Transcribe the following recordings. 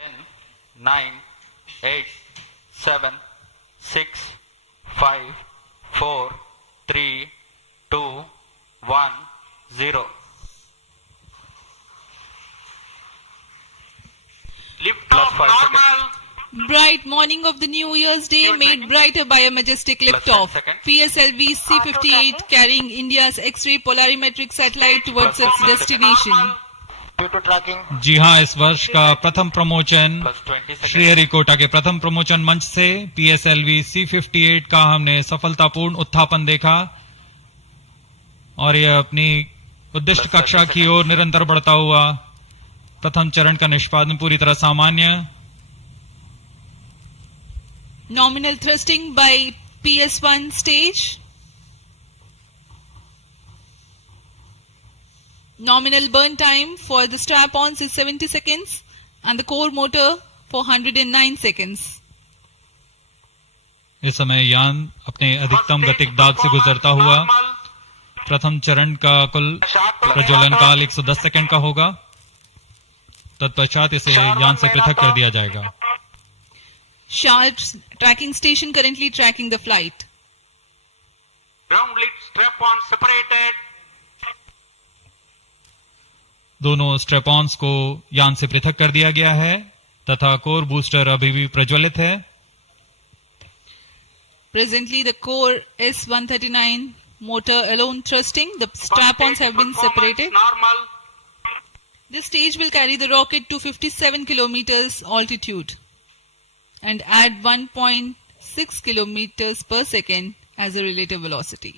10, 9, 8, 7, 6, 5, 4, 3, 2, 1, 0. Lift Plus off 5 normal. Bright morning of the New Year's Day made brighter by a majestic liftoff. PSLV C-58 carrying India's X-ray polarimetric satellite towards its destination. जी हाँ, इस वर्ष का प्रथम promotion Plus 20 seconds. Sriharikota के प्रथम promotion मंच से PSLV C-58 का हमने सफलतापूर्ण उत्थापन देखा और यह अपनी उद्दिष्ट कक्षा की ओर निरंतर बढ़ता हुआ। प्रथम चरण का निष्पादन पूरी तरह सामान्य। Nominal thrusting by PS1 stage. Nominal burn time for the strap-ons is 70 seconds and the core motor for 109 seconds. इस समय यान अपने अधिकतम गतिक दाब से गुजरता हुआ। प्रथम चरण का कुल प्रज्वलन काल 110 सेकंड का होगा। तत्पश्चात इसे यान से पृथक कर दिया जाएगा। Sharp tracking station currently tracking the flight. Ground lead strap-on separated. दोनों स्ट्रेपॉन्स को यान से पृथक कर दिया गया है तथा कोर बूस्टर अभी भी प्रज्वलित है। Presently the core S139 motor alone thrusting. The strap-ons have been separated. Normal. This stage will carry the rocket to 57 kilometers altitude and add 1.6 kilometers per second as a relative velocity.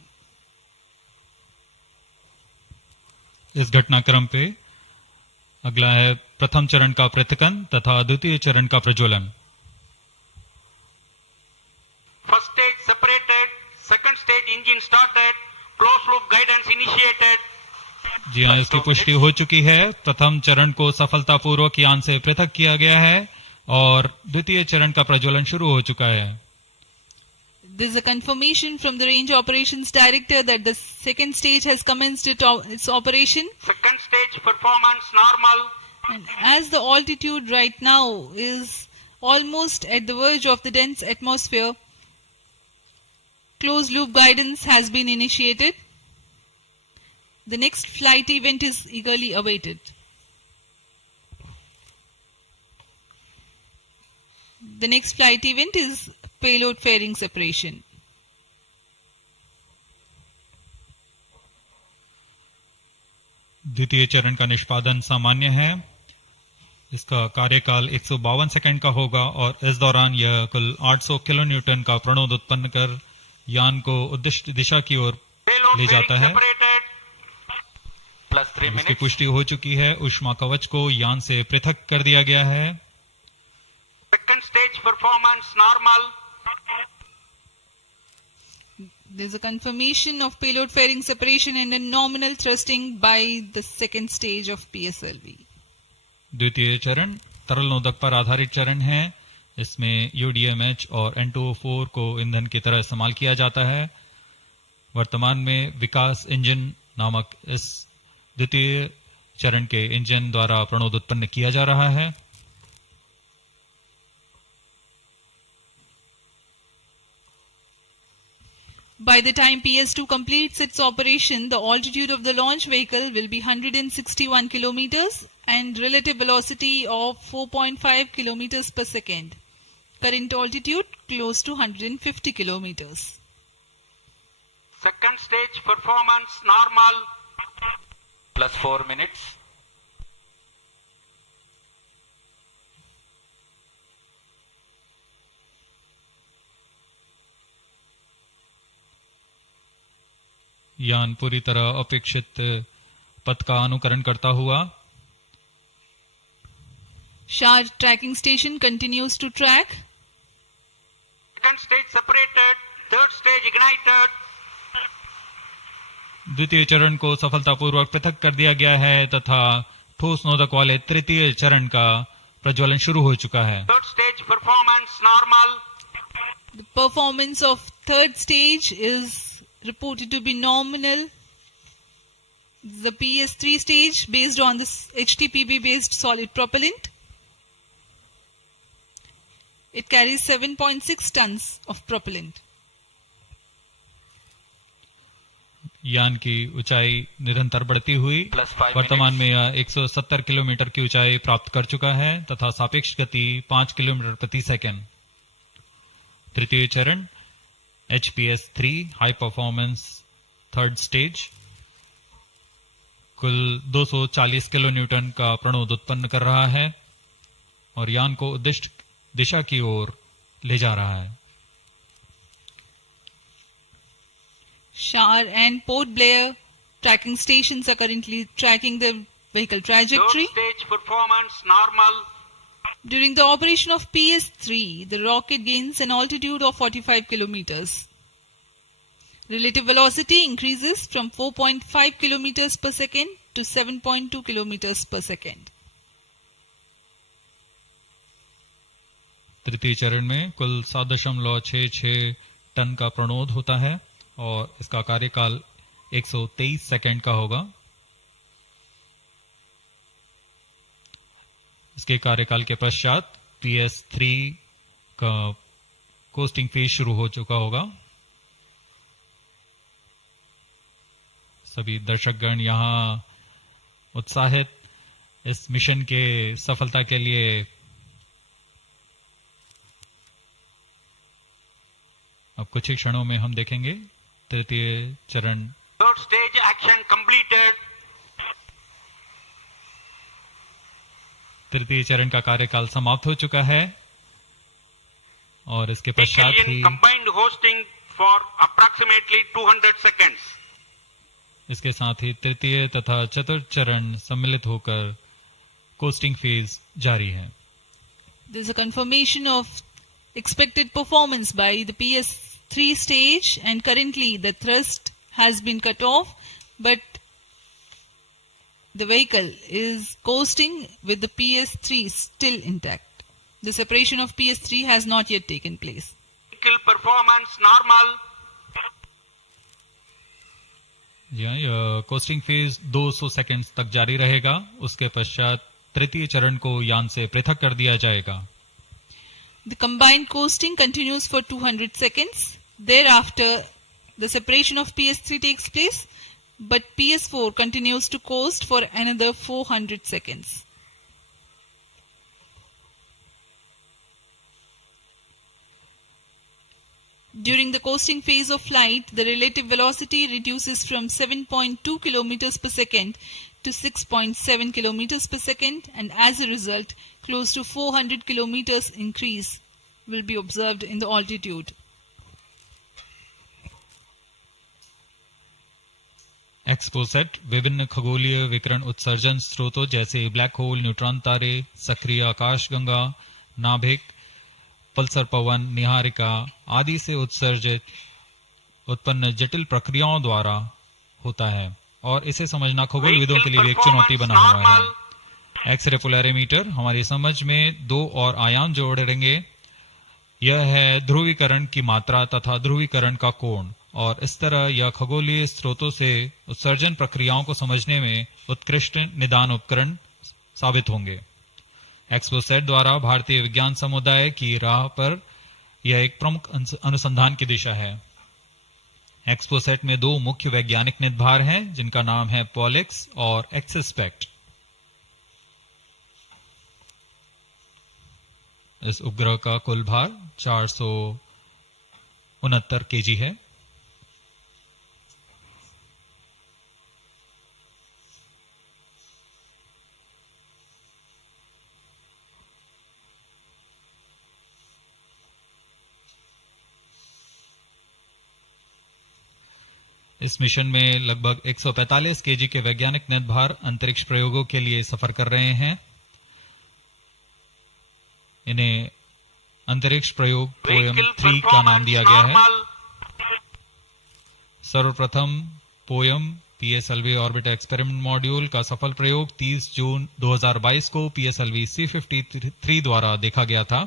इस घटनाक्रम पे अगला है प्रथम चरण का पृथकन तथा द्वितीय चरण का प्रज्वलन। First stage separated. Second stage engine started. Closed loop guidance initiated. जी हाँ, इसकी पुष्टि हो चुकी है। प्रथम चरण को सफलतापूर्वक यान से पृथक किया गया है और द्वितीय चरण का प्रज्वलन शुरू हो चुका है। There is a confirmation from the range operations director that the second stage has commenced its operation. Second stage performance normal. And as the altitude right now is almost at the verge of the dense atmosphere, closed loop guidance has been initiated. The next flight event is eagerly awaited. The next flight event is payload fairing separation. द्वितीय चरण का निष्पादन सामान्य है। इसका कार्यकाल 152 second का होगा और इस दौरान यह कुल 800 किलो न्यूटन का प्रणोद उत्पन्न कर यान को उद्दिष्ट दिशा की ओर Payload ले fairing जाता है। separated. Plus 3 इसकी minutes. पुष्टि हो चुकी है। ऊष्मा कवच को यान से पृथक कर दिया गया है। Second stage performance normal. There is a confirmation of payload fairing separation and a nominal thrusting by the second stage of PSLV. द्वितीय चरण तरल नोदक पर आधारित चरण है। इसमें UDMH और N2O4 को ईंधन की तरह इस्तेमाल किया जाता है। वर्तमान में विकास इंजन नामक इस द्वितीय चरण के इंजन द्वारा प्रणोद उत्पन्न किया जा रहा है। By the time PS2 completes its operation, the altitude of the launch vehicle will be 161 kilometers and relative velocity of 4.5 kilometers per second. Current altitude close to 150 kilometers. Second stage performance normal. Plus 4 minutes. यान पूरी तरह अपेक्षित पथ का अनुकरण करता हुआ। Sharp tracking station continues to track. Second stage separated. Third stage ignited. द्वितीय चरण को सफलतापूर्वक पृथक कर दिया गया है तथा ठोस नोदक वाले तृतीय चरण का प्रज्वलन शुरू हो चुका है। Third stage performance normal. The performance of third stage is reported to be nominal. The PS3 stage based on this HTPB based solid propellant. It carries 7.6 tons of propellant. यान की ऊंचाई निरंतर बढ़ती हुई +5 वर्तमान में minutes. यह 170 किलोमीटर की ऊंचाई प्राप्त कर चुका है तथा सापेक्ष गति 5 किलोमीटर प्रति सेकंड। तृतीय चरण HPS-3 high performance third stage कुल 240 किलो न्यूटन का प्रणोद उत्पन्न कर रहा है और यान को उद्दिष्ट दिशा की ओर ले जा रहा है। Shar and Port Blair tracking stations are currently tracking the vehicle trajectory. Third stage performance normal. During the operation of PS-3, the rocket gains an altitude of 45 kilometers. Relative velocity increases from 4.5 kilometers per second to 7.2 kilometers per second. तृतीय चरण में कुल 7.66 ton का प्रणोद होता है और इसका कार्यकाल 123 सेकंड का होगा। इसके कार्यकाल के पश्चात PS-3 का कोस्टिंग फेज शुरू हो चुका होगा। सभी दर्शकगण यहां उत्साहित इस मिशन के सफलता के लिए अब कुछ ही क्षणों में हम देखेंगे तृतीय चरण। Third stage action completed. तृतीय चरण का कार्यकाल समाप्त हो चुका है और इसके पश्चात Decaying he combined hosting for approximately 200 seconds. इसके साथ ही तृतीय तथा चतुर्थ चरण सम्मिलित होकर कोस्टिंग फेज जारी है। There is a confirmation of expected performance by the PS-3 stage, and currently the thrust has been cut off, but the vehicle is coasting with the PS-3 still intact. The separation of PS-3 has not yet taken place. Vehicle performance normal. यह costing phase 200 seconds तक जारी रहेगा। उसके पश्चात तृतीय चरण को यान से पृथक कर दिया जाएगा। The combined coasting continues for 200 seconds. Thereafter, the separation of PS-3 takes place, but PS-4 continues to coast for another 400 seconds. During the coasting phase of flight, the relative velocity reduces from 7.2 kilometers per second to 6.7 kilometers per second, and as a result, close to 400 kilometers increase will be observed in the altitude. XPoSat विभिन्न खगोलीय विकिरण उत्सर्जन स्रोतों जैसे black hole, neutron तारे, सक्रिय आकाशगंगा, नाभिक, पल्सर पवन, निहारिका आदि से उत्सर्जित उत्पन्न जटिल प्रक्रियाओं द्वारा होता है और इसे समझना खगोलविदों के लिए भी एक चुनौती बना हुआ है। एक्सरे पोलैरिमीटर हमारी समझ में दो और आयाम जोड़ेंगे। यह है ध्रुवीकरण की मात्रा तथा ध्रुवीकरण का कोण, और इस तरह यह खगोलीय स्रोतों से उत्सर्जन प्रक्रियाओं को समझने में उत्कृष्ट निदान उपकरण साबित होंगे। XPoSat द्वारा भारतीय विज्ञान समुदाय की राह पर यह एक प्रमुख अनुसंधान की दिशा है। XPoSat में दो मुख्य वैज्ञानिक निदभार हैं जिनका नाम है पॉलिक्स और एक्सस्पेक्ट। इस उपग्रह का कुल भार 469 केजी है। इस मिशन में लगभग 145 केजी के वैज्ञानिक निदभार अंतरिक्ष प्रयोगों के लिए सफर कर रहे हैं। इन्हें अंतरिक्ष प्रयोग पोयम 3 का नाम दिया गया है। सर्वप्रथम poem PSLV orbiter experiment module का सफल प्रयोग 30 जून 2022 को PSLV C53 द्वारा देखा गया था।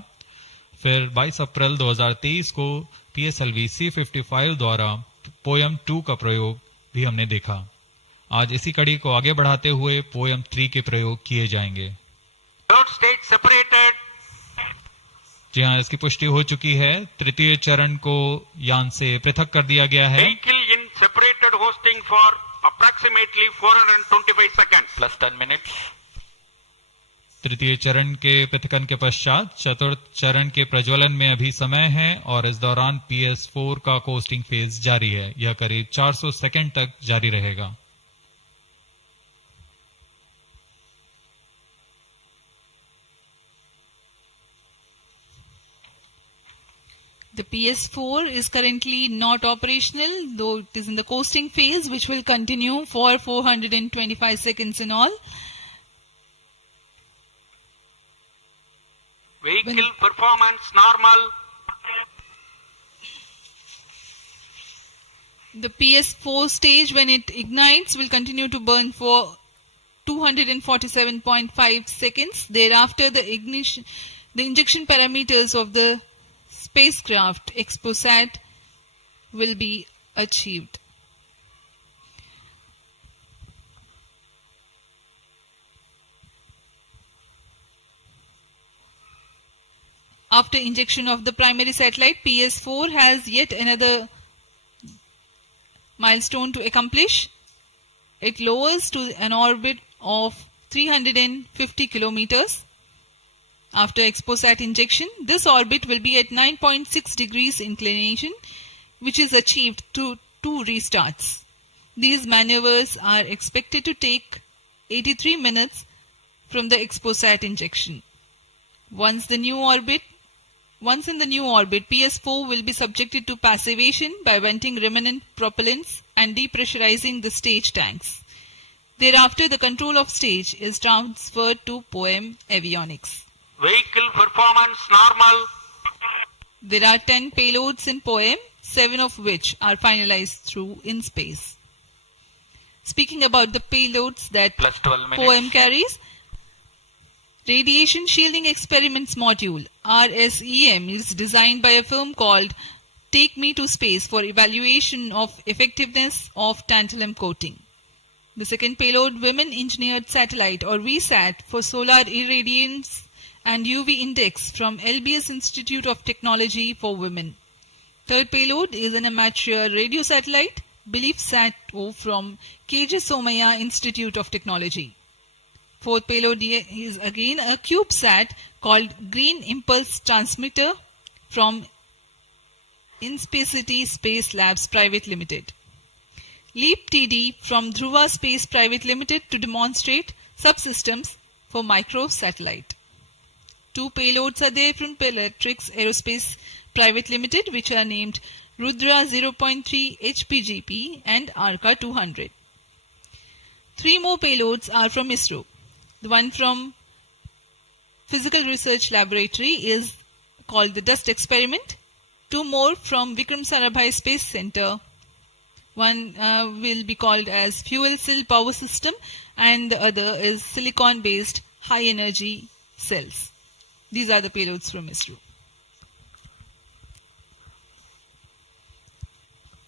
फिर 22 अप्रैल 2023 को PSLV C55 द्वारा पोयम 2 का प्रयोग भी हमने देखा। आज इसी कड़ी को आगे बढ़ाते हुए पोयम 3 के प्रयोग किए जाएंगे। Third stage separated. जी हाँ, इसकी पुष्टि हो चुकी है। तृतीय चरण को यान से पृथक कर दिया गया है। Vehicle in separated hosting for approximately 425 seconds. plus 10 minutes. तृतीय चरण के पृथकन के पश्चात चतुर्थ चरण के प्रज्वलन में अभी समय है और इस दौरान PS4 का कोस्टिंग फेज जारी है। यह करीब 400 सेकंड तक जारी रहेगा। The PS4 is currently not operational, though it is in the coasting phase, which will continue for 425 seconds in all. Vehicle performance normal. The PS4 stage, when it ignites, will continue to burn for 247.5 seconds. Thereafter, the injection parameters of the spacecraft XPoSat will be achieved. After injection of the primary satellite, PS4 has yet another milestone to accomplish. It lowers to an orbit of 350 kilometers. After XPoSat injection, this orbit will be at 9.6 degrees inclination, which is achieved through 2 restarts. These maneuvers are expected to take 83 minutes from the XPoSat injection. Once in the new orbit, PS4 will be subjected to passivation by venting remnant propellants and depressurizing the stage tanks. Thereafter, the control of stage is transferred to POEM avionics. Vehicle performance normal. There are 10 payloads in POEM, 7 of which are finalized through in space. Speaking about the payloads that plus 12 minutes. POEM carries, Radiation Shielding Experiments Module (RSEM) is designed by a firm called Take Me to Space for evaluation of effectiveness of tantalum coating. The second payload, Women Engineered Satellite or VSAT for solar irradiance and UV index from LBS Institute of Technology for Women. Third payload is an amateur radio satellite, BeliefSat-O from KJ Somaya Institute of Technology. Fourth payload is again a CubeSat called Green Impulse Transmitter from Inspacity Space Labs Private Limited. LEAP TD from Dhruva Space Private Limited to demonstrate subsystems for microsatellite. 2 payloads are there from Pelatrix Aerospace Private Limited, which are named Rudra 0.3 HPGP and Arca 200. 3 more payloads are from ISRO. The one from Physical Research Laboratory is called the Dust Experiment. 2 more from Vikram Sarabhai Space Center. One will be called as Fuel Cell Power System and the other is Silicon Based High Energy Cells. These are the payloads from ISRO.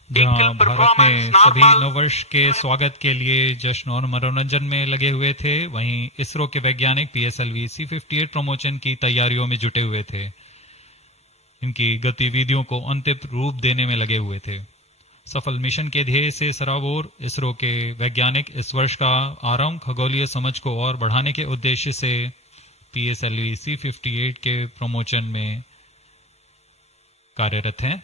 जहां भारत में सभी नववर्ष के स्वागत के लिए जश्न और मनोरंजन में लगे हुए थे, वहीं इसरो के वैज्ञानिक PSLV C58 प्रमोशन की तैयारियों में जुटे हुए थे। इनकी गतिविधियों को अंतिम रूप देने में लगे हुए थे। सफल मिशन के ध्येय से सराबोर इसरो के वैज्ञानिक इस वर्ष का आरंभ खगोलीय समझ को और बढ़ाने के उद्देश्य से PSLV C58 के प्रमोशन में कार्यरत हैं।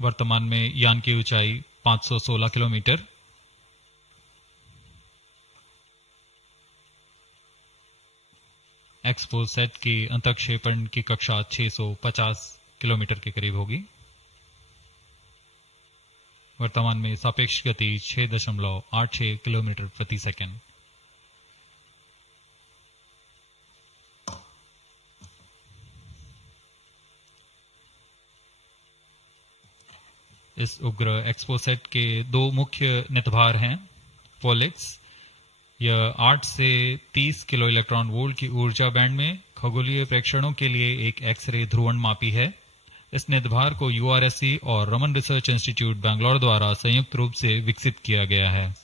वर्तमान में यान की ऊंचाई 516 किलोमीटर, XPoSat की अंतःक्षेपण की कक्षा 650 किलोमीटर के करीब होगी। वर्तमान में सापेक्ष गति 6.86 किलोमीटर प्रति सेकंड। इस उपग्रह XPoSat के 2 मुख्य नितभार हैं। पोलिक्स, यह 8 से 30 किलो इलेक्ट्रॉन वोल्ट की ऊर्जा बैंड में खगोलीय प्रेक्षणों के लिए एक एक्सरे ध्रुवणमापी है। इस नितभार को यूआरएससी और रमन रिसर्च इंस्टीट्यूट बैंगलोर द्वारा संयुक्त रूप से विकसित किया गया है।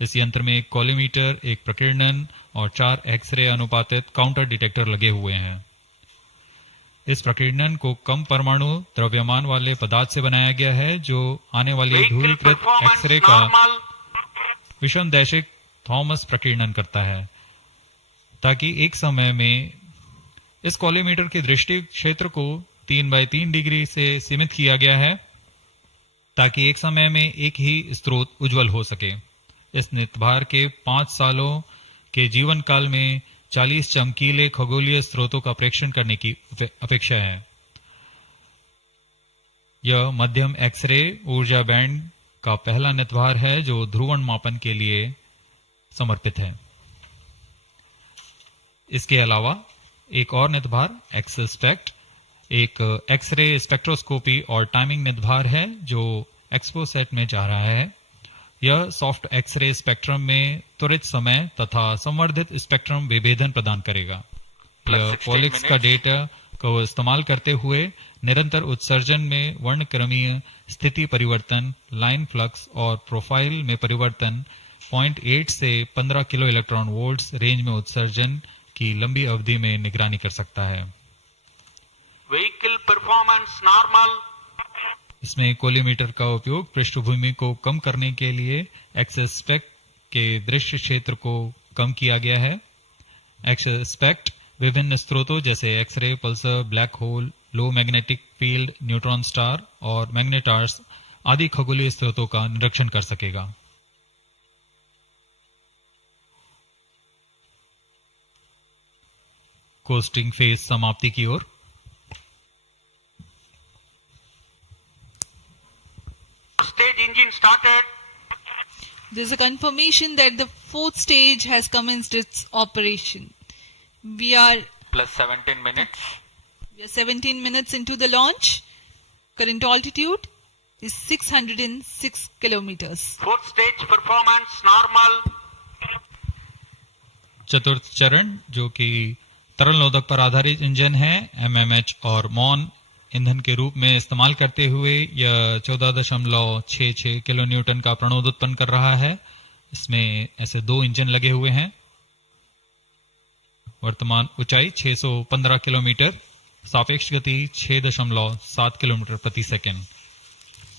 इस यंत्र में एक कॉलीमीटर, एक प्रकीर्णन और 4 एक्सरे अनुपातित काउंटर डिटेक्टर लगे हुए हैं। इस प्रकीर्णन को कम परमाणु द्रव्यमान वाले पदार्थ से बनाया गया है, जो आने वाली ध्रुवीकृत एक्सरे का विषमदैशिक थॉमस प्रकीर्णन करता है, ताकि एक समय में इस कॉलीमीटर के दृष्टि क्षेत्र को 3x3 डिग्री से सीमित किया गया है, ताकि एक समय में एक ही स्रोत उज्जवल हो सके। इस नितभार के 5 सालों के जीवन काल में 40 चमकीले खगोलीय स्रोतों का प्रेक्षण करने की अपेक्षा है। यह मध्यम एक्सरे ऊर्जा बैंड का पहला नितभार है जो ध्रुवण मापन के लिए समर्पित है। इसके अलावा एक और नितभार एक्सस्पेक्ट एक एक्सरे स्पेक्ट्रोस्कोपी और टाइमिंग नितभार है जो एक्सपोसेट में जा रहा है। यह सॉफ्ट एक्सरे स्पेक्ट्रम में त्वरित समय तथा संवर्धित स्पेक्ट्रम विभेदन प्रदान करेगा। यह पॉलिक्स का डेटा को इस्तेमाल करते हुए निरंतर उत्सर्जन में वर्णक्रमीय स्थिति परिवर्तन, लाइन फ्लक्स और प्रोफाइल में परिवर्तन, 0.8 से 15 किलो इलेक्ट्रॉन वोल्ट्स रेंज में उत्सर्जन की लंबी अवधि में निगरानी कर सकता है। Vehicle performance normal. इसमें कोलीमीटर का उपयोग पृष्ठभूमि को कम करने के लिए एक्सस्पेक्ट के दृश्य क्षेत्र को कम किया गया है। एक्सस्पेक्ट विभिन्न स्रोतों जैसे एक्सरे, पल्सर, ब्लैक होल, लो मैग्नेटिक फील्ड, न्यूट्रॉन स्टार और मैग्नेटार्स आदि खगोलीय स्रोतों का निरीक्षण कर सकेगा। कोस्टिंग फेज समाप्ति की ओर। Stage engine started. There's a confirmation that the 4th stage has commenced its operation. We are plus 17 minutes. 17 minutes into the launch. Current altitude is 606 kilometers. Fourth stage performance normal. चतुर्थ चरण जो कि तरल नोदक पर आधारित engine है, MMH और मॉन ईंधन के रूप में इस्तेमाल करते हुए यह 14.66 किलो न्यूटन का प्रणोद उत्पन्न कर रहा है। इसमें ऐसे 2 इंजन लगे हुए हैं। वर्तमान ऊंचाई 615 किलोमीटर, सापेक्ष गति 6.7 किलोमीटर प्रति सेकंड।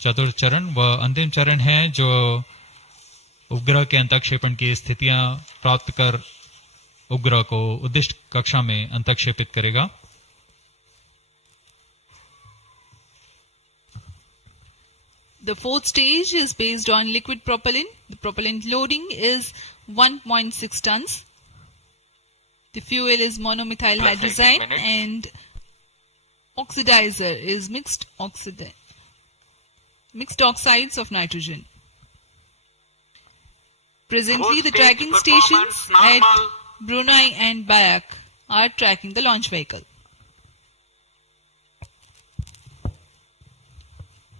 चतुर्थ चरण वह अंतिम चरण है जो उपग्रह के अंतःक्षेपण की स्थितियां प्राप्त कर उपग्रह को उद्दिष्ट कक्षा में अंतःक्षेपित करेगा। The 4th stage is based on liquid propellant. The propellant loading is 1.6 tons. The fuel is monomethyl hydrazine and oxidizer is mixed oxides of nitrogen. Presently, the tracking stations at Brunei and Bayak are tracking the launch vehicle.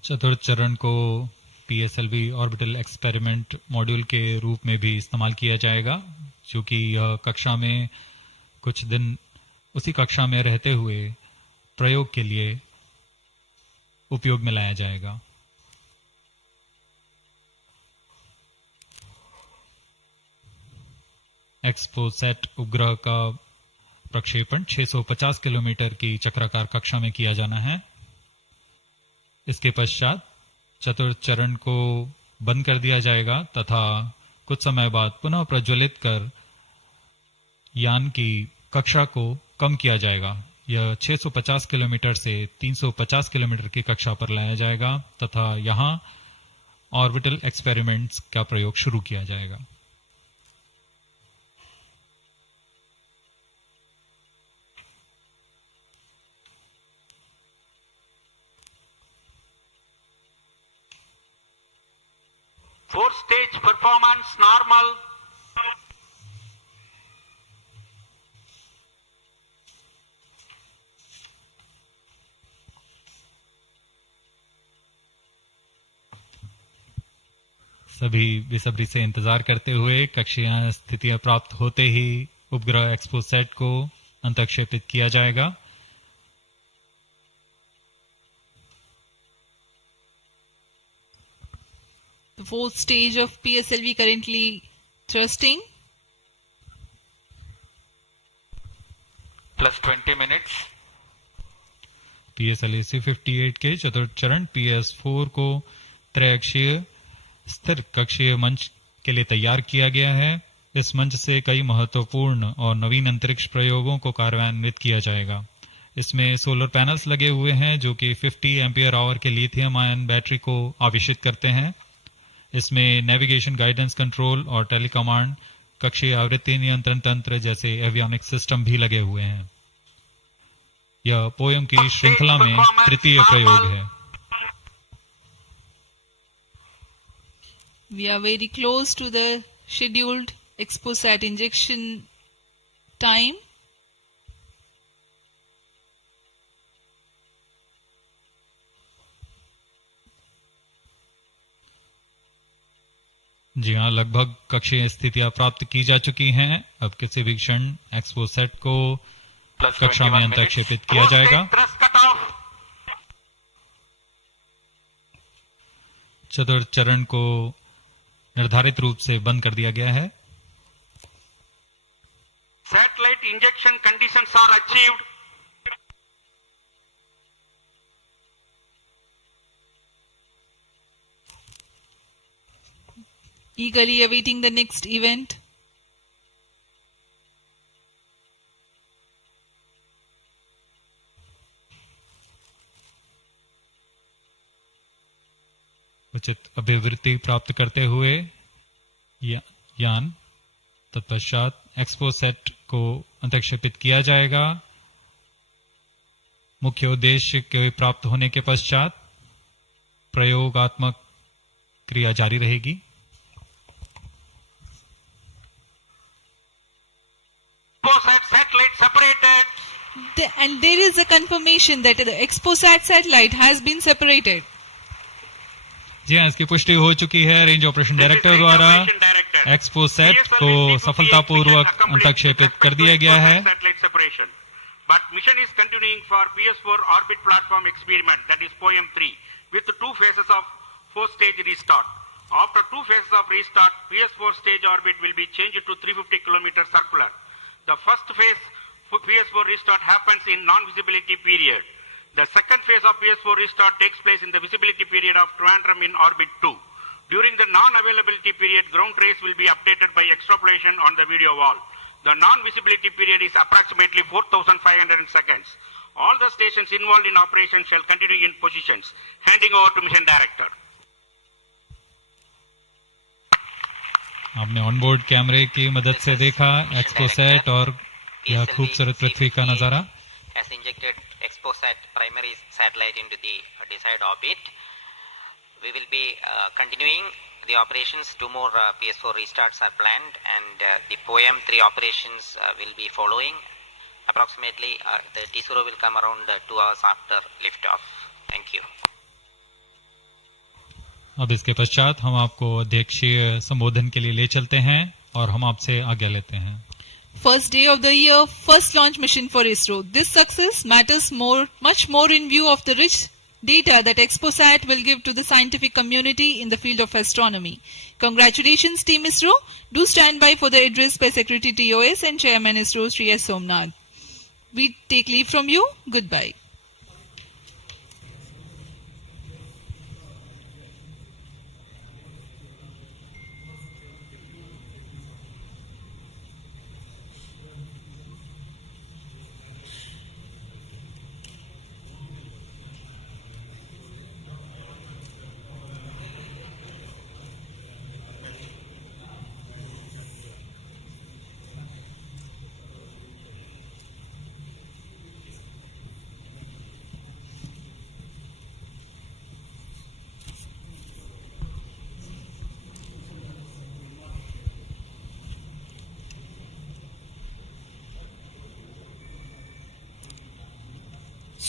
चतुर्थ चरण को PSLV orbital experiment module के रूप में भी इस्तेमाल किया जाएगा, जो कि यह कक्षा में कुछ दिन उसी कक्षा में रहते हुए प्रयोग के लिए उपयोग में लाया जाएगा। एक्सपोसैट उपग्रह का प्रक्षेपण 650 किलोमीटर की चक्राकार कक्षा में किया जाना है। इसके पश्चात चतुर्थ चरण को बंद कर दिया जाएगा तथा कुछ समय बाद पुनः प्रज्वलित कर यान की कक्षा को कम किया जाएगा। यह 650 किलोमीटर से 350 किलोमीटर की कक्षा पर लाया जाएगा तथा यहां ऑर्बिटल एक्सपेरिमेंट्स का प्रयोग शुरू किया जाएगा। Fourth stage performance normal. सभी बेसब्री से इंतजार करते हुए कक्षीय स्थितियां प्राप्त होते ही उपग्रह एक्सपोसैट को अंतःक्षेपित किया जाएगा। fourth stage of PSLV currently thrusting. Plus 20 minutes. PSLV C58 के चतुर्थ चरण PS4 को त्रैअक्षीय स्थिर कक्षीय मंच के लिए तैयार किया गया है। इस मंच से कई महत्वपूर्ण और नवीन अंतरिक्ष प्रयोगों को कार्यान्वित किया जाएगा। इसमें सोलर पैनल्स लगे हुए हैं जो कि 50 एम्पियर आवर के लिथियम आयन बैटरी को आवेशित करते हैं। इसमें नेविगेशन, गाइडेंस, कंट्रोल और टेलीकमांड, कक्षीय आवृत्ति नियंत्रण तंत्र जैसे एवियोनिक सिस्टम भी लगे हुए हैं। यह पोयम की श्रृंखला में तृतीय प्रयोग है। We are very close to the scheduled XPoSat injection time. जी हाँ, लगभग कक्षीय स्थितियां प्राप्त की जा चुकी हैं। अब किसी भी क्षण XPoSat को कक्षा में अंतरक्षेपित किया जाएगा। चतुर्थ चरण को निर्धारित रूप से बंद कर दिया गया है। Satellite injection conditions are achieved. Eagerly awaiting the next event. उचित अभिवृत्ति प्राप्त करते हुए यान तत्पश्चात XPoSat को अंतरक्षेपित किया जाएगा। मुख्य उद्देश्य के प्राप्त होने के पश्चात प्रयोगात्मक क्रिया जारी रहेगी। XPoSat satellite separated. And there is a confirmation that the XPoSat satellite has been separated. जी हाँ, इसकी पुष्टि हो चुकी है रेंज ऑपरेशन डायरेक्टर द्वारा। XPoSat को सफलतापूर्वक अंतरक्षेपित कर दिया गया है। But mission is continuing for PS4 orbit platform experiment, that is POEM 3, with 2 phases of 4-stage restart. After 2 phases of restart, PS4 stage orbit will be changed to 350 km circular. The first phase for PS4 restart happens in non-visibility period. The second phase of PS4 restart takes place in the visibility period of Trivandrum in orbit 2. During the non-availability period, ground trace will be updated by extrapolation on the video wall. The non-visibility period is approximately 4,500 seconds. All the stations involved in operation shall continue in positions. Handing over to mission director. आपने onboard कैमरे की मदद से देखा XPoSat और यह खूबसूरत पृथ्वी का नजारा। Has injected XPoSat primary satellite into the desired orbit. We will be continuing the operations. 2 more PS4 restarts are planned, and the POEM 3 operations will be following. Approximately the T0 will come around 2 hours after liftoff. Thank you. अब इसके पश्चात हम आपको अध्यक्षीय संबोधन के लिए ले चलते हैं और हम आपसे आज्ञा लेते हैं। First day of the year, first launch mission for ISRO. This success matters much more in view of the rich data that XPoSat will give to the scientific community in the field of astronomy. Congratulations, Team ISRO. Do stand by for the address by Secretary TOS and Chairman ISRO, Sri S. Somnath. We take leave from you. Goodbye.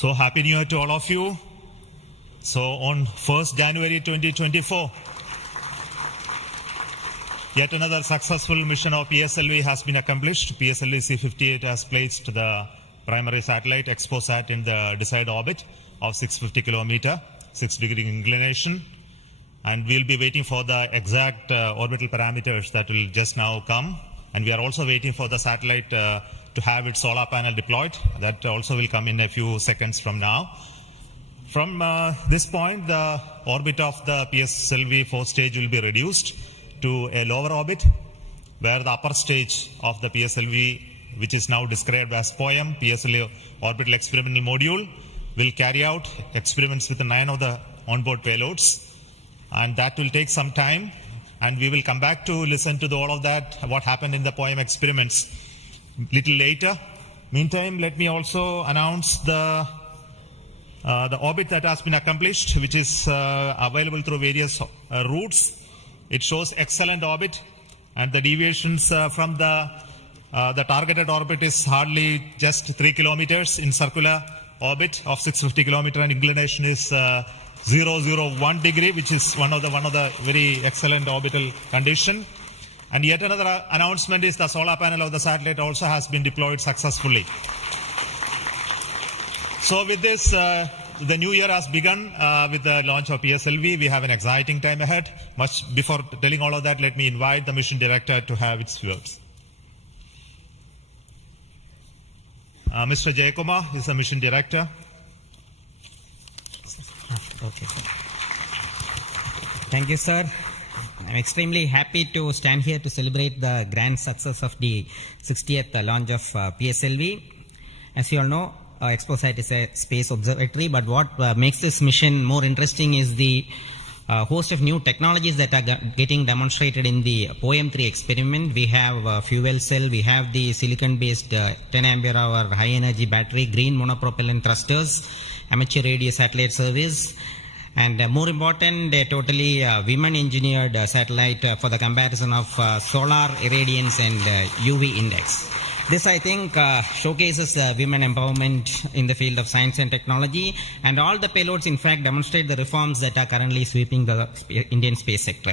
So happy New Year to all of you. So on 1st January 2024, yet another successful mission of PSLV has been accomplished. PSLV C58 has placed the primary satellite XPoSat in the desired orbit of 650 km, 6 degree inclination. and we'll be waiting for the exact orbital parameters that will just now come. And we are also waiting for the satellite to have its solar panel deployed. That also will come in a few seconds from now. From this point, the orbit of the PSLV 4th stage will be reduced to a lower orbit, where the upper stage of the PSLV, which is now described as POEM, PSLV Orbital Experimental Module, will carry out experiments with 9 of the onboard payloads. And that will take some time, and we will come back to listen to all of that, what happened in the POEM experiments little later. Meantime, let me also announce the orbit that has been accomplished, which is available through various routes. It shows excellent orbit, and the deviations from the targeted orbit is hardly just 3 kilometers in circular orbit of 650 kilometer, and inclination is 001 degree, which is one of the very excellent orbital condition. And yet another announcement is the solar panel of the satellite also has been deployed successfully. So with this, the new year has begun with the launch of PSLV. We have an exciting time ahead. Much before telling all of that, let me invite the mission director to have its words. Mr. Jayakumar is the mission director. Okay. Thank you, sir. I'm extremely happy to stand here to celebrate the grand success of the 60th launch of PSLV. As you all know, XPoSat is a space observatory, but what makes this mission more interesting is the host of new technologies that are getting demonstrated in the POEM-3 experiment. We have fuel cell, we have the silicon-based 10 ampere hour high energy battery, green monopropellant thrusters, amateur radio satellite service, and more important, a totally women-engineered satellite for the comparison of solar irradiance and UV index. This, I think, showcases women empowerment in the field of science and technology, and all the payloads, in fact, demonstrate the reforms that are currently sweeping the Indian space sector.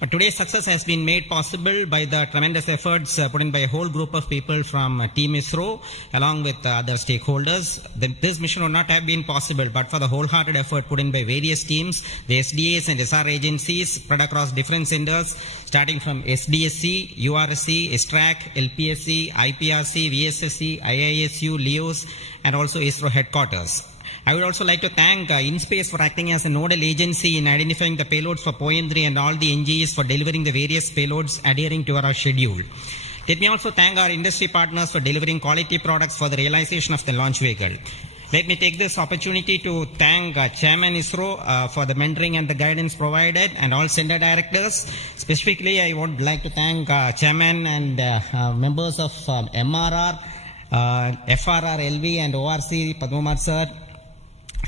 But today's success has been made possible by the tremendous efforts put in by a whole group of people from Team ISRO, along with other stakeholders. This mission would not have been possible but for the wholehearted effort put in by various teams, the SDAs and SR agencies spread across different centers, starting from SDSC, URSC, STRAC, LPSC, IPRC, VSSC, IISU, LEOS, and also ISRO headquarters. I would also like to thank InSpace for acting as a nodal agency in identifying the payloads for POEM-3 and all the NGEs for delivering the various payloads adhering to our schedule. Let me also thank our industry partners for delivering quality products for the realization of the launch vehicle. Let me take this opportunity to thank Chairman ISRO for the mentoring and the guidance provided, and all center directors. Specifically, I would like to thank Chairman and members of MRR, FRR, LV, and ORC, Padmamar sir,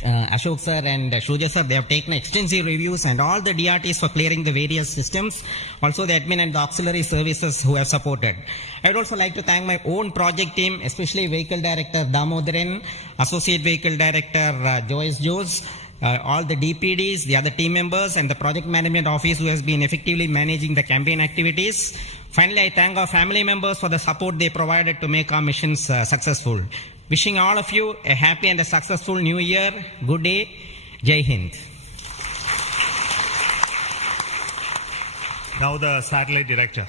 Ashok sir and Shuja sir. They have taken extensive reviews, and all the DRTs for clearing the various systems, also the admin and the auxiliary services who have supported. I would also like to thank my own project team, especially Vehicle Director Damodaran, Associate Vehicle Director Joyce Jose, all the DPDs, the other team members, and the Project Management Office who has been effectively managing the campaign activities. Finally, I thank our family members for the support they provided to make our missions successful. Wishing all of you a happy and a successful new year. Good day. Jai Hind. Now the satellite director.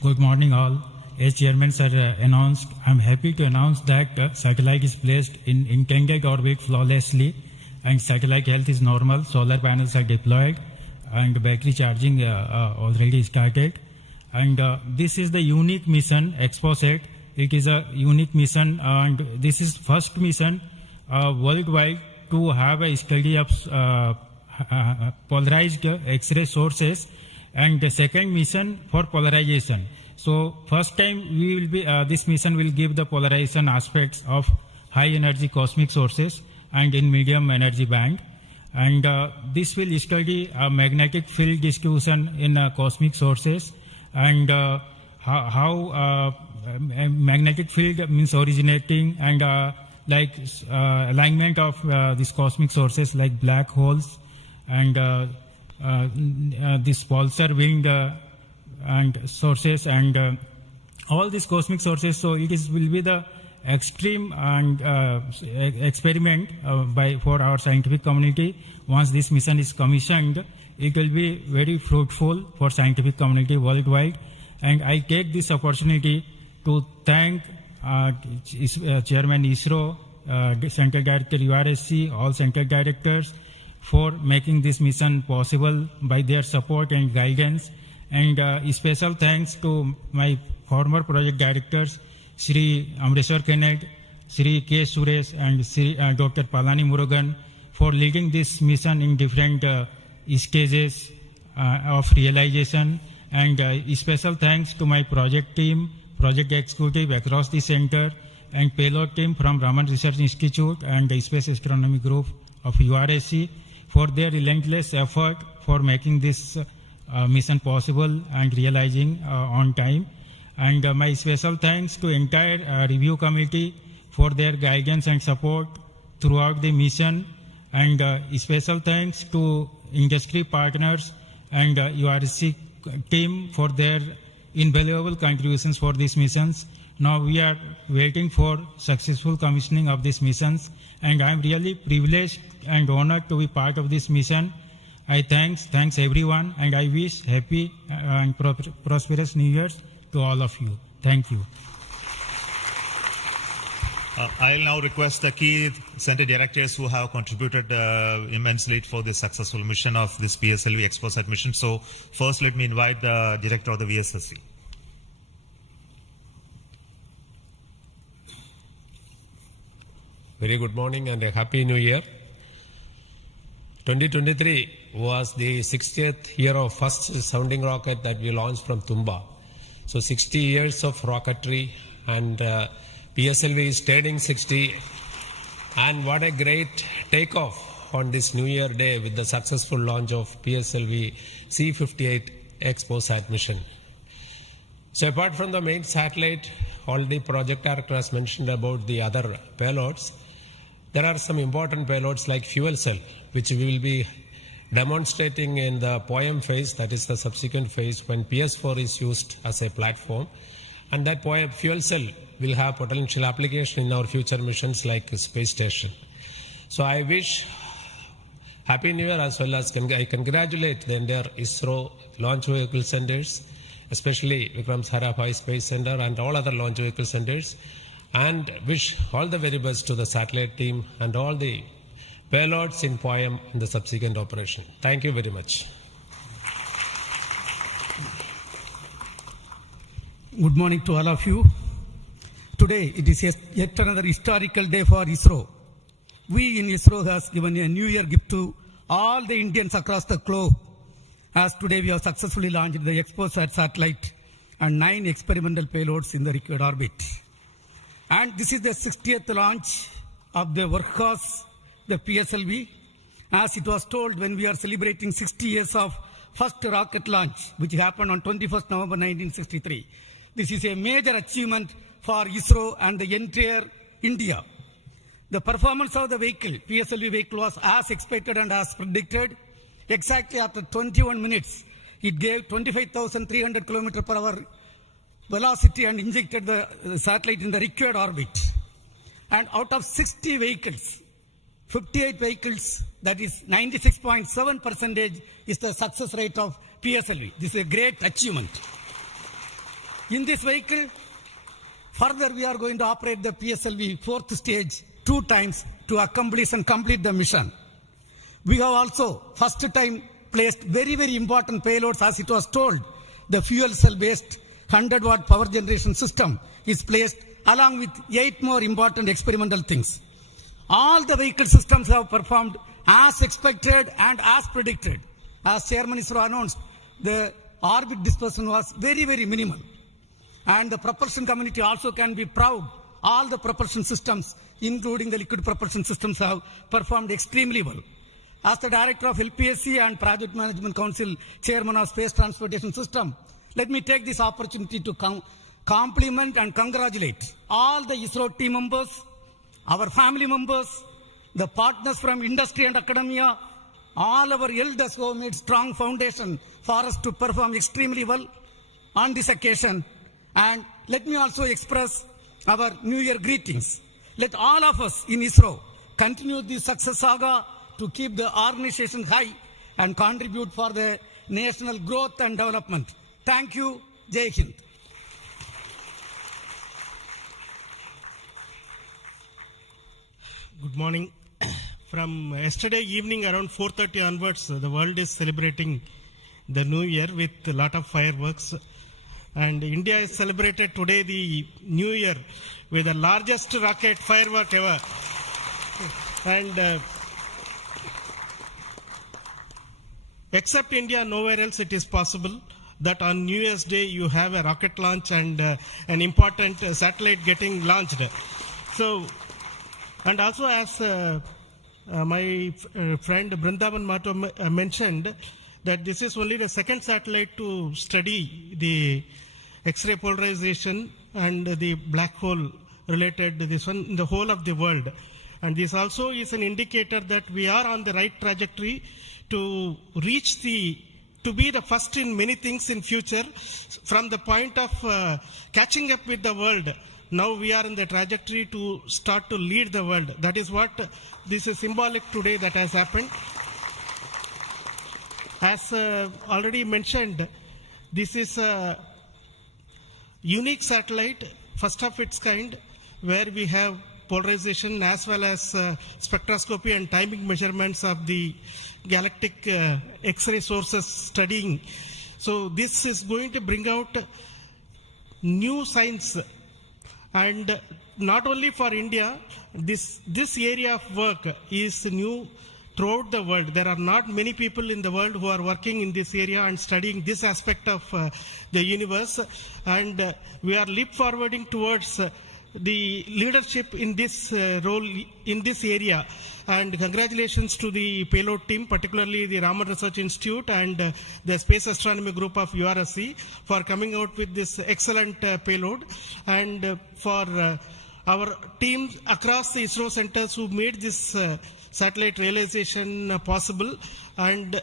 Good morning all. As Chairman sir announced, I am happy to announce that satellite is placed in intended orbit flawlessly, and satellite health is normal. Solar panels are deployed and battery charging already started. And this is the unique mission, XPoSat. It is a unique mission, and this is first mission worldwide to have a study of polarized X-ray sources, and the second mission for polarization. So first time we will be this mission will give the polarization aspects of high energy cosmic sources and in medium energy band, and this will study magnetic field distribution in cosmic sources, and how magnetic field means originating, and alignment of these cosmic sources like black holes and this pulsar wind and sources, and all these cosmic sources. So it will be the extreme and experiment for our scientific community. Once this mission is commissioned, it will be very fruitful for scientific community worldwide. And I take this opportunity to thank Chairman ISRO, Central Director URSC, all Central Directors for making this mission possible by their support and guidance. And special thanks to my former project directors, Shri Amreshwar Kennedy, Shri K. Suresh, and Shri Dr. Palani Murugan for leading this mission in different stages of realization. And special thanks to my project team, project executive across the center, and payload team from Raman Research Institute and the Space Astronomy Group of URSC for their relentless effort for making this mission possible and realizing on time. And my special thanks to entire review committee for their guidance and support throughout the mission. And special thanks to industry partners and URSC team for their invaluable contributions for these missions. Now we are waiting for successful commissioning of these missions, and I am really privileged and honored to be part of this mission. I thanks everyone, and I wish happy and prosperous New Year's to all of you. Thank you. I'll now request the key center directors who have contributed immensely for the successful mission of this PSLV XPoSat mission. So first let me invite the director of the VSSC. Very good morning and a happy new year. 2023 was the 60th year of first sounding rocket that we launched from Tumba. So 60 years of rocketry, and PSLV is turning 60. And what a great takeoff on this New Year day with the successful launch of PSLV C58 XPoSat mission. So apart from the main satellite, already project director has mentioned about the other payloads. There are some important payloads like fuel cell, which we will be demonstrating in the POEM phase, that is the subsequent phase when PS4 is used as a platform. And that POEM fuel cell will have potential application in our future missions like space station. So I wish Happy New Year, as well as I congratulate the entire ISRO launch vehicle centers, especially Vikram Sarabhai Space Center and all other launch vehicle centers, and wish all the very best to the satellite team and all the payloads in POEM in the subsequent operation. Thank you very much. Good morning to all of you. Today it is yet another historical day for ISRO. We in ISRO has given a New Year gift to all the Indians across the globe, as today we have successfully launched the XPoSat satellite and 9 experimental payloads in the required orbit. And this is the 60th launch of the workhorse, the PSLV. As it was told when we are celebrating 60 years of first rocket launch, which happened on 21st November 1963. This is a major achievement for ISRO and the entire India. The performance of the vehicle, PSLV vehicle, was as expected and as predicted. Exactly after 21 minutes, it gave 25,300 km per hour velocity and injected the satellite in the required orbit. And out of 60 vehicles, 58 vehicles, that is 96.7% is the success rate of PSLV. This is a great achievement. In this vehicle, further we are going to operate the PSLV 4th stage 2 times to accomplish and complete the mission. We have also first time placed very, very important payloads, as it was told. The fuel cell based 100-watt power generation system is placed along with 8 more important experimental things. All the vehicle systems have performed as expected and as predicted. As Chairman ISRO announced, the orbit dispersion was very, very minimal. And the propulsion community also can be proud. All the propulsion systems, including the liquid propulsion systems, have performed extremely well. As the Director of LPSC and Project Management Council, Chairman of Space Transportation System, let me take this opportunity to compliment and congratulate all the ISRO team members, our family members, the partners from industry and academia, all our elders who have made strong foundation for us to perform extremely well on this occasion. And let me also express our New Year greetings. Let all of us in ISRO continue the success saga to keep the organization high and contribute for the national growth and development. Thank you. Jai Hind. Good morning. From yesterday evening around 4:30 onwards, the world is celebrating the New Year with a lot of fireworks. And India has celebrated today the New Year with the largest rocket firework ever. And except India, nowhere else it is possible that on New Year's Day you have a rocket launch and an important satellite getting launched. So, and also as my friend Brindavan Mato mentioned, that this is only the second satellite to study the X-ray polarization and the black hole related to this one in the whole of the world. And this also is an indicator that we are on the right trajectory to reach to be the first in many things in future. From the point of catching up with the world, now we are in the trajectory to start to lead the world. That is what this is symbolic today that has happened. As already mentioned, this is a unique satellite, first of its kind, where we have polarization as well as spectroscopy and timing measurements of the galactic X-ray sources studying. So this is going to bring out new science, and not only for India, this area of work is new throughout the world. There are not many people in the world who are working in this area and studying this aspect of the universe, and we are leap forwarding towards the leadership in this role in this area. And congratulations to the payload team, particularly the Raman Research Institute and the Space Astronomy Group of URSC for coming out with this excellent payload, and for our teams across the ISRO centers who made this satellite realization possible. And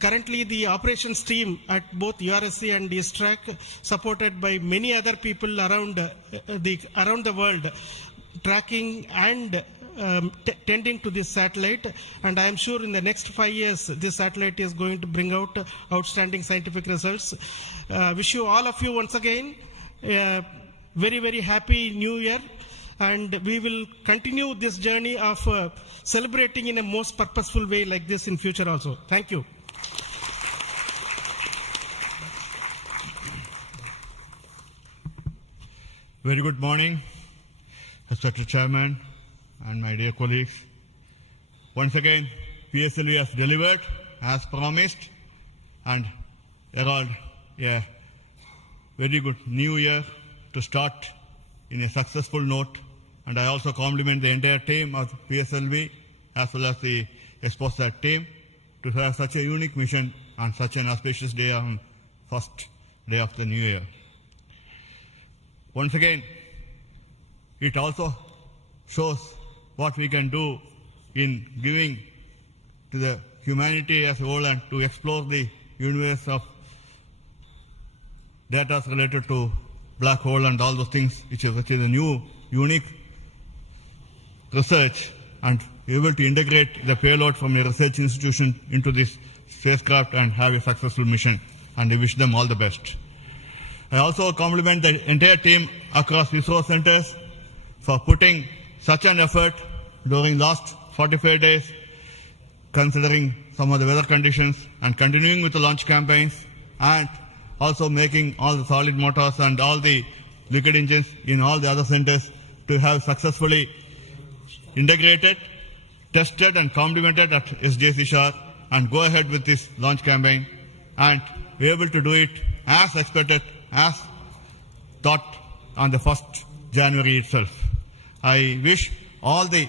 currently the operations team at both URSC and ISTRAC, supported by many other people around the world, tracking and tending to this satellite. And I am sure in the next 5 years this satellite is going to bring out outstanding scientific results. Wish you all of you once again very, very happy New Year, and we will continue this journey of celebrating in a most purposeful way like this in future also. Thank you. Very good morning, Mr. Chairman and my dear colleagues. Once again, PSLV has delivered as promised and herald a very good new year to start in a successful note. And I also compliment the entire team of PSLV as well as the XPoSat team to have such a unique mission on such an auspicious day on first day of the new year. Once again, it also shows what we can do in giving to the humanity as a whole and to explore the universe of data related to black hole and all those things, which is a new, unique research, and able to integrate the payload from a research institution into this spacecraft and have a successful mission. And I wish them all the best. I also compliment the entire team across ISRO centers for putting such an effort during last 45 days, considering some of the weather conditions, and continuing with the launch campaigns, and also making all the solid motors and all the liquid engines in all the other centers to have successfully integrated, tested and complemented at SJC Shar, and go ahead with this launch campaign and be able to do it as expected, as thought on the 1st January itself. I wish all the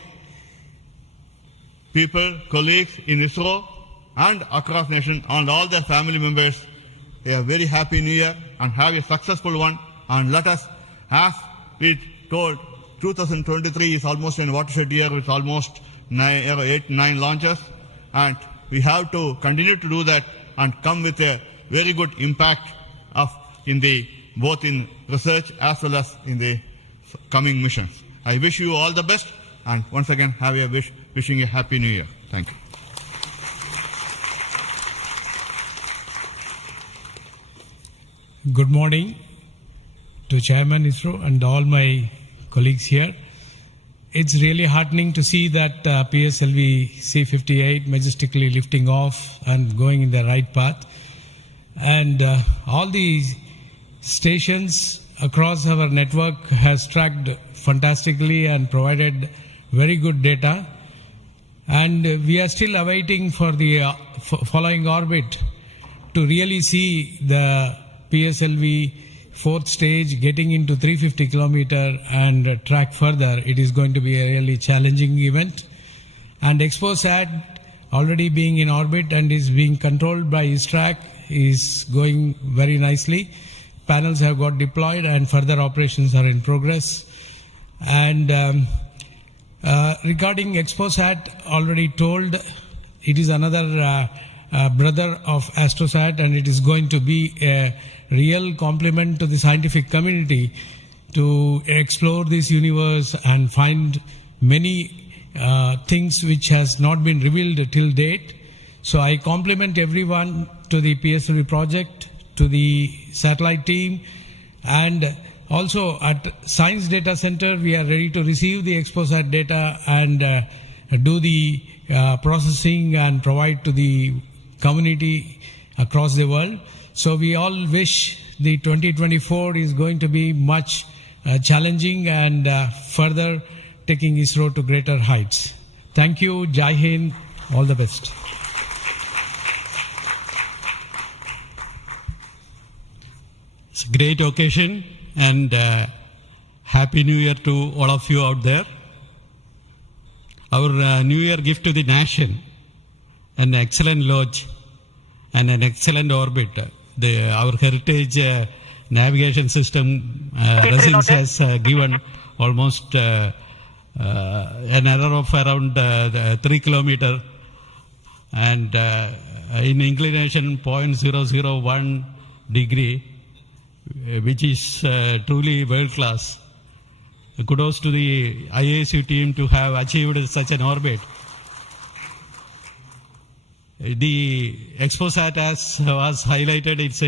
people, colleagues in ISRO and across nation and all their family members a very happy new year and have a successful one. And let us, as we told, 2023 is almost a watershed year with almost 8-9 launches, and we have to continue to do that and come with a very good impact of both in research as well as in the coming missions. I wish you all the best, and once again wishing a happy new year. Thank you. Good morning to Chairman ISRO and all my colleagues here. It's really heartening to see that PSLV C-58 majestically lifting off and going in the right path. And all the stations across our network has tracked fantastically and provided very good data. And we are still awaiting for the following orbit to really see the PSLV fourth stage getting into 350 kilometer and track further. It is going to be a really challenging event. And XPoSat already being in orbit and is being controlled by ISRO is going very nicely. Panels have got deployed and further operations are in progress. And regarding XPoSat, already told, it is another brother of AstroSat, and it is going to be a real compliment to the scientific community to explore this universe and find many things which has not been revealed till date. So I compliment everyone to the PSLV project, to the satellite team, and also at Science Data Center we are ready to receive the XPoSat data and do the processing and provide to the community across the world. So we all wish the 2024 is going to be much challenging and further taking ISRO to greater heights. Thank you. Jai Hind. All the best. It's a great occasion, and Happy New Year to all of you out there. Our New Year gift to the nation, an excellent launch and an excellent orbit. Our heritage navigation system Resins has given almost an error of around 3 kilometers and in inclination 0.001 degree, which is truly world class. Kudos to the IASU team to have achieved such an orbit. The XPoSat, as was highlighted, it's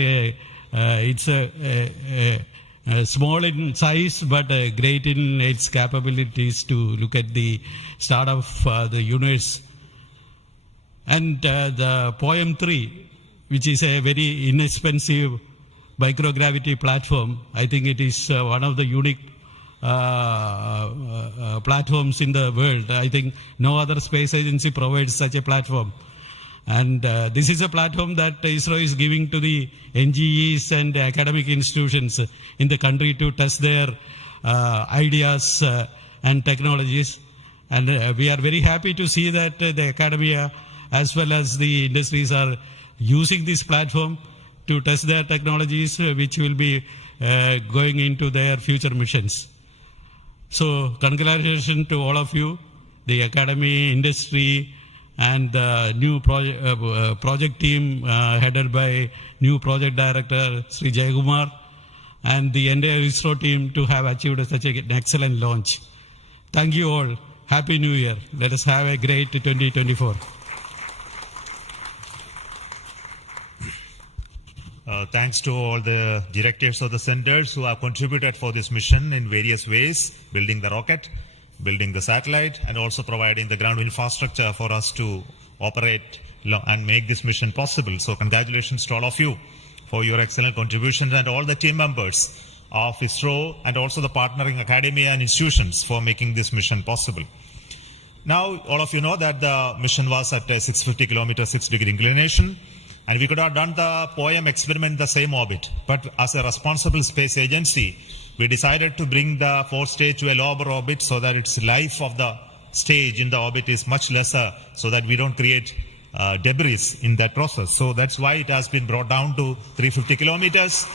a small in size but great in its capabilities to look at the start of the universe. And the POEM-3, which is a very inexpensive microgravity platform, I think it is one of the unique platforms in the world. I think no other space agency provides such a platform. And this is a platform that ISRO is giving to the NGEs and academic institutions in the country to test their ideas and technologies. And we are very happy to see that the academia as well as the industries are using this platform to test their technologies, which will be going into their future missions. So congratulations to all of you, the academy, industry, and the new project team headed by new project director Sri Jayakumar, and the entire ISRO team to have achieved such an excellent launch. Thank you all. Happy New Year. Let us have a great 2024. Thanks to all the directors of the centers who have contributed for this mission in various ways, building the rocket, building the satellite, and also providing the ground infrastructure for us to operate and make this mission possible. So congratulations to all of you for your excellent contributions, and all the team members of ISRO and also the partnering academia and institutions for making this mission possible. Now, all of you know that the mission was at a 650 kilometer, 6 degree inclination, and we could have done the POEM experiment in the same orbit. But as a responsible space agency, we decided to bring the fourth stage to a lower orbit so that its life of the stage in the orbit is much lesser, so that we don't create debris in that process. So that's why it has been brought down to 350 kilometers.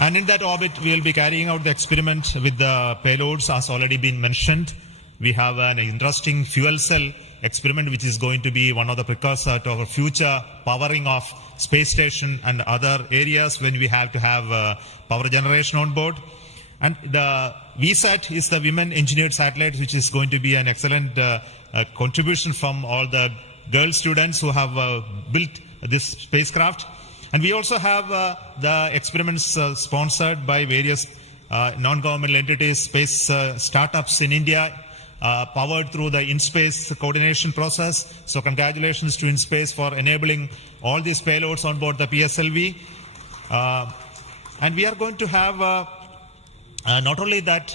And in that orbit, we will be carrying out the experiment with the payloads, as already been mentioned. We have an interesting fuel cell experiment, which is going to be one of the precursors to our future powering of space station and other areas when we have to have power generation on board. And the VSAT is the Women Engineered Satellite, which is going to be an excellent contribution from all the girl students who have built this spacecraft. And we also have the experiments sponsored by various non-governmental entities, space startups in India, powered through the InSpace coordination process. So congratulations to InSpace for enabling all these payloads on board the PSLV. And we are going to have not only that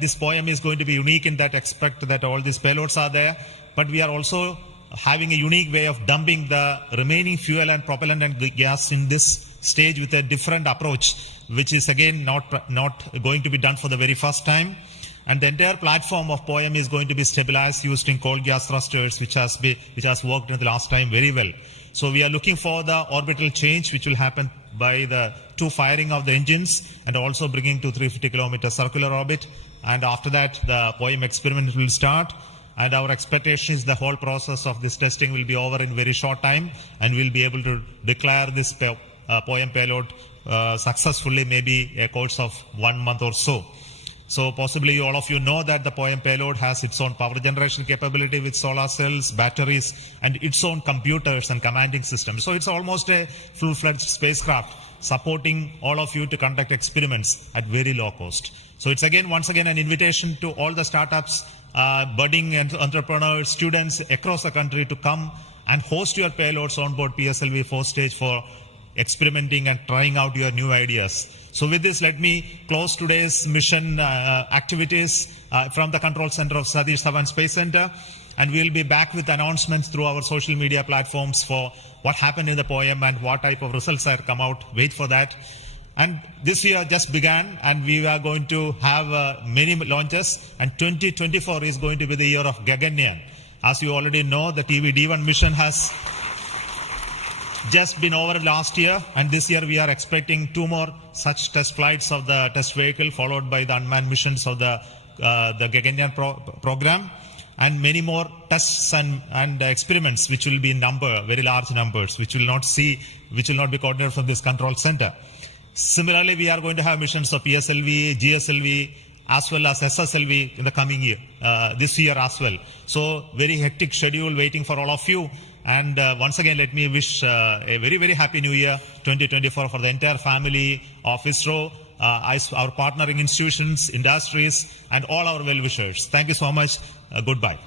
this poem is going to be unique in that aspect that all these payloads are there, but we are also having a unique way of dumping the remaining fuel and propellant and gas in this stage with a different approach, which is again not going to be done for the very first time. And the entire platform of POEM is going to be stabilized using cold gas thrusters, which has worked in the last time very well. So we are looking for the orbital change, which will happen by the two firing of the engines and also bringing to 350 kilometer circular orbit. And after that, the POEM experiment will start. And our expectation is the whole process of this testing will be over in very short time, and we'll be able to declare this POEM payload successfully, maybe a course of 1 month or so. So possibly all of you know that the POEM payload has its own power generation capability with solar cells, batteries, and its own computers and commanding systems. So it's almost a full-fledged spacecraft supporting all of you to conduct experiments at very low cost. So it's once again an invitation to all the startups, budding entrepreneurs, students across the country to come and host your payloads on board PSLV 4 stage for experimenting and trying out your new ideas. So with this, let me close today's mission activities from the control center of Satish Dhawan Space Center. And we'll be back with announcements through our social media platforms for what happened in the POEM and what type of results have come out. Wait for that. And this year just began, and we are going to have many launches, and 2024 is going to be the year of Gaganyaan. As you already know, the TVD1 mission has just been over last year, and this year we are expecting 2 more such test flights of the test vehicle, followed by the unmanned missions of the Gaganyaan program, and many more tests and experiments, which will be in very large numbers, which will not be coordinated from this control center. Similarly, we are going to have missions of PSLV, GSLV, as well as SSLV in the coming year, this year as well. So very hectic schedule waiting for all of you. And once again, let me wish a very, very happy new year 2024 for the entire family of ISRO, our partnering institutions, industries, and all our well-wishers. Thank you so much. Goodbye.